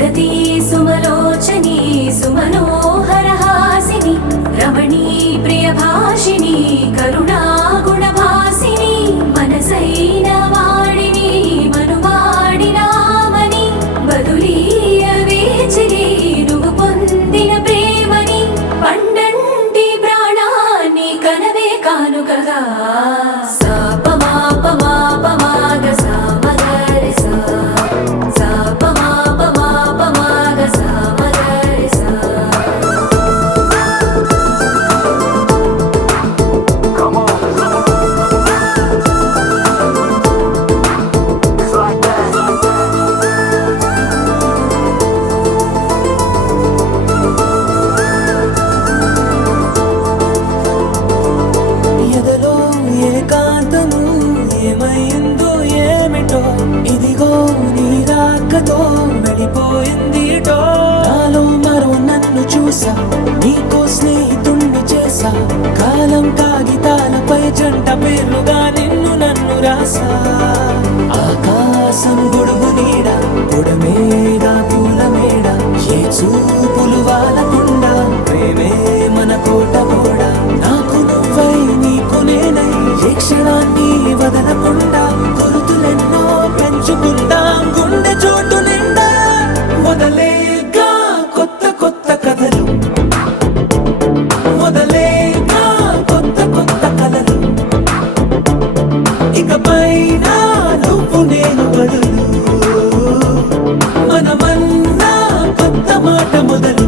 सुदती सुमलोचनी सुमनोहरहासिनी रमणी प्रियभाषिणी करुणा गुणभासिनी मनसैन वाणिनी मनुवाडिनामनि बदुलीयवे चिरी నువ్వు పొందిన ప్రేమని పండంటి ప్రాణాన్ని కనవే కానుకగా ఏమైందో ఏమిటో ఇదిగో నీ రాకతో వెళ్ళిపోయిందిటో నాలో మరో నన్ను చూసా నీకో స్నేహితుణ్ణి చేసా కాలం కాగితాలపై జంట పేర్లుగా నిన్ను నన్ను రాసా ఆకాశం గొడుగు నీడ పొడమేడ పూల మేడ ఏ చూపులు వాలకుండా ప్రేమే మన కోట కూడా నాకు నువ్వై నీకు నేనై ఏ క్షణాన్ని వదలకుండా గుర్తులెన్నో పెంచుకుందాం గుండె చోటు నిండా మొదలేగా కొత్త కొత్త కథలు మొదలేగా కొత్త కొత్త కథలు ఇకపైన నువ్వు నేను బదులు మనమన్నా కొత్త మాట మొదలు